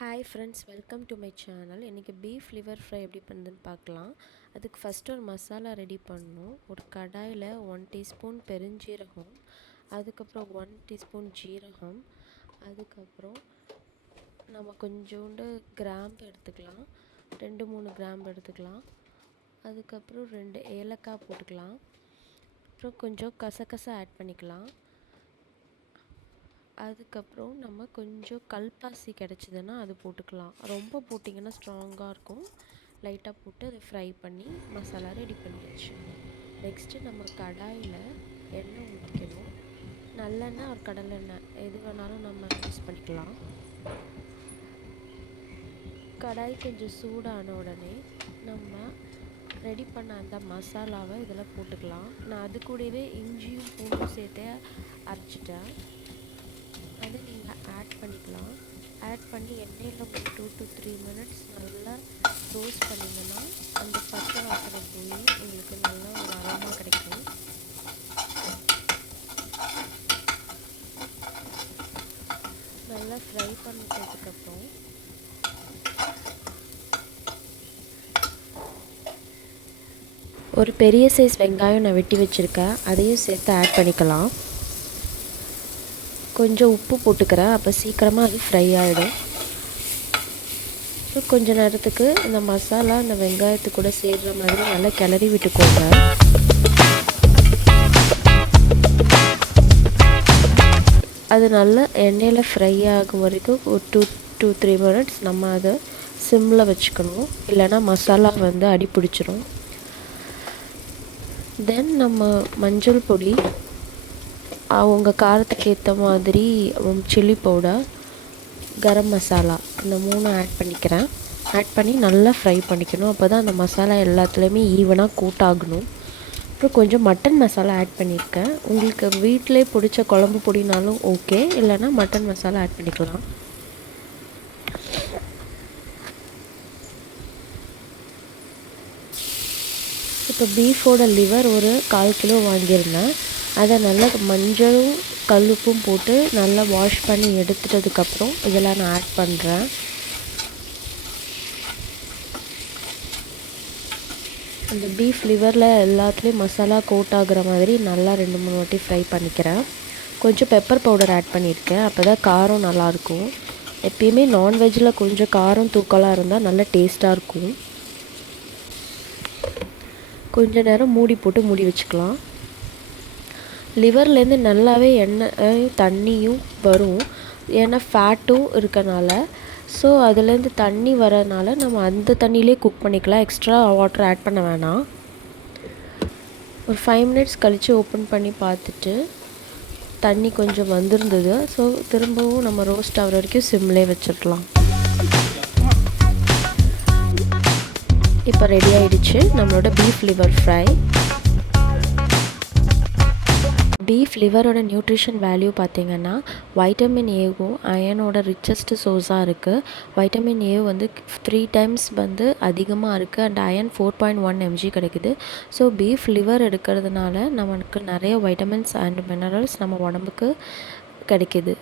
Hi friends, welcome to my channel. இன்றைக்கி beef liver fry எப்படி பண்ணுறதுன்னு பார்க்கலாம். அதுக்கு ஃபஸ்ட்டு ஒரு மசாலா ரெடி பண்ணணும். ஒரு கடாயில் 1 டீஸ்பூன் பெருஞ்சீரகம், அதுக்கப்புறம் 1 டீஸ்பூன் ஜீரகம், அதுக்கப்புறம் நம்ம கொஞ்சோண்டு கிராம்பு எடுத்துக்கலாம், 2-3 கிராம்பு எடுத்துக்கலாம். அதுக்கப்புறம் 2 ஏலக்காய் போட்டுக்கலாம். அப்புறம் கொஞ்சம் கசகசா ஆட் பண்ணிக்கலாம். அதுக்கப்புறம் நம்ம கொஞ்சம் கல்பாசி கிடச்சிதுன்னா அது போட்டுக்கலாம். ரொம்ப போட்டிங்கன்னா ஸ்ட்ராங்காக இருக்கும். லைட்டாக போட்டு அதை ஃப்ரை பண்ணி மசாலா ரெடி பண்ணியாச்சு. நெக்ஸ்ட்டு நம்ம கடாயில் எண்ணெய் ஊற்றிக்கணும். நல்லெண்ணெய் ஒரு கடலெண்ணெய் எது வேணாலும் நம்ம யூஸ் பண்ணிக்கலாம். கடாய் கொஞ்சம் சூடான உடனே நம்ம ரெடி பண்ண அந்த மசாலாவை இதில் போட்டுக்கலாம். நான் அது கூடவே இஞ்சியும் பூண்டும் சேர்த்தே அரைச்சிட்டேன். அதை நீங்கள் ஆட் பண்ணிக்கலாம். ஆட் பண்ணி எண்ணெயில் ஒரு 2 to 3 மினிட்ஸ் நல்லா ரோஸ்ட் பண்ணிங்கன்னா அந்த பச்சை வாசனை போய் உங்களுக்கு நல்லா ஒரு அரோமா கிடைக்கும். நல்லா ஃப்ரை பண்ணதுக்கப்புறம் ஒரு பெரிய சைஸ் வெங்காயம் நான் வெட்டி வச்சுருக்கேன், அதையும் சேர்த்து ஆட் பண்ணிக்கலாம். கொஞ்சம் உப்பு போட்டுக்கிறேன், அப்போ சீக்கிரமாக அது ஃப்ரை ஆகிடும். ஸோ கொஞ்சம் நேரத்துக்கு இந்த மசாலா இந்த வெங்காயத்து கூட சேர்கிற மாதிரி நல்லா கிளறி விட்டுக்கோங்க. அது நல்லா எண்ணெயில் ஃப்ரை ஆகும் வரைக்கும் ஒரு 2 to 3 மினிட்ஸ் நம்ம அதை சிம்மில் வச்சுக்கணும், இல்லைன்னா மசாலா வந்து அடி பிடிச்சிரும். தென் நம்ம மஞ்சள் பொடி, அவங்க காரத்துக்கு ஏற்ற மாதிரி சில்லி பவுடர், கரம் மசாலா, இந்த 3 ஆட் பண்ணிக்கிறேன். ஆட் பண்ணி நல்லா ஃப்ரை பண்ணிக்கணும். அப்போ தான் அந்த மசாலா எல்லாத்துலேயுமே ஈவனாக கோட் ஆகணும். அப்புறம் கொஞ்சம் மட்டன் மசாலா ஆட் பண்ணியிருக்கேன். உங்களுக்கு வீட்டிலே பிடிச்ச குழம்பு பொடினாலும் ஓகே, இல்லைன்னா மட்டன் மசாலா ஆட் பண்ணிக்கலாம். இப்போ பீஃபோட லிவர் ஒரு 1/4 கிலோ வாங்கியிருந்தேன். அதை நல்லா மஞ்சளும் கல்லுப்பும் போட்டு நல்லா வாஷ் பண்ணி எடுத்துட்டதுக்கப்புறம் இதெல்லாம் நான் ஆட் பண்ணுறேன். அந்த பீஃப் லிவரில் எல்லாத்துலேயும் மசாலா கோட் ஆகுற மாதிரி நல்லா 2-3 வாட்டி ஃப்ரை பண்ணிக்கிறேன். கொஞ்சம் பெப்பர் பவுடர் ஆட் பண்ணியிருக்கேன், அப்போ தான் காரம் நல்லாயிருக்கும். எப்பயுமே நான்வெஜ்ஜில் கொஞ்சம் காரம் தூக்கலாக இருந்தால் நல்லா டேஸ்ட்டாக இருக்கும். கொஞ்ச நேரம் மூடி போட்டு மூடி வச்சுக்கலாம். லிவர்லேருந்து நல்லாவே எண்ணெய் தண்ணியும் வரும், ஏன்னா ஃபேட்டும் இருக்கனால. ஸோ அதுலேருந்து தண்ணி வரனால நம்ம அந்த தண்ணியிலே குக் பண்ணிக்கலாம், எக்ஸ்ட்ரா வாட்டர் ஆட் பண்ண வேணாம். ஒரு 5 மினிட்ஸ் கழித்து ஓப்பன் பண்ணி பார்த்துட்டு தண்ணி கொஞ்சம் வந்திருந்தது. ஸோ திரும்பவும் நம்ம ரோஸ்ட் ஆகிற வரைக்கும் சிம்லே வச்சிடலாம். இப்போ ரெடி ஆகிடுச்சு நம்மளோட பீஃப் லிவர் ஃப்ரை. பீஃப் லிவரோட நியூட்ரிஷன் வேல்யூ பார்த்திங்கன்னா வைட்டமின் ஏவும் அயனோட ரிச்சஸ்ட் சோர்ஸாக இருக்குது. வைட்டமின் ஏ வந்து 3 டைம்ஸ் வந்து அதிகமாக இருக்குது, அண்ட் அயன் 4.1 mg கிடைக்குது. ஸோ பீஃப் லிவர் எடுக்கிறதுனால நமக்கு நிறைய வைட்டமின்ஸ் அண்ட் மினரல்ஸ் நம்ம உடம்புக்கு கிடைக்கிது.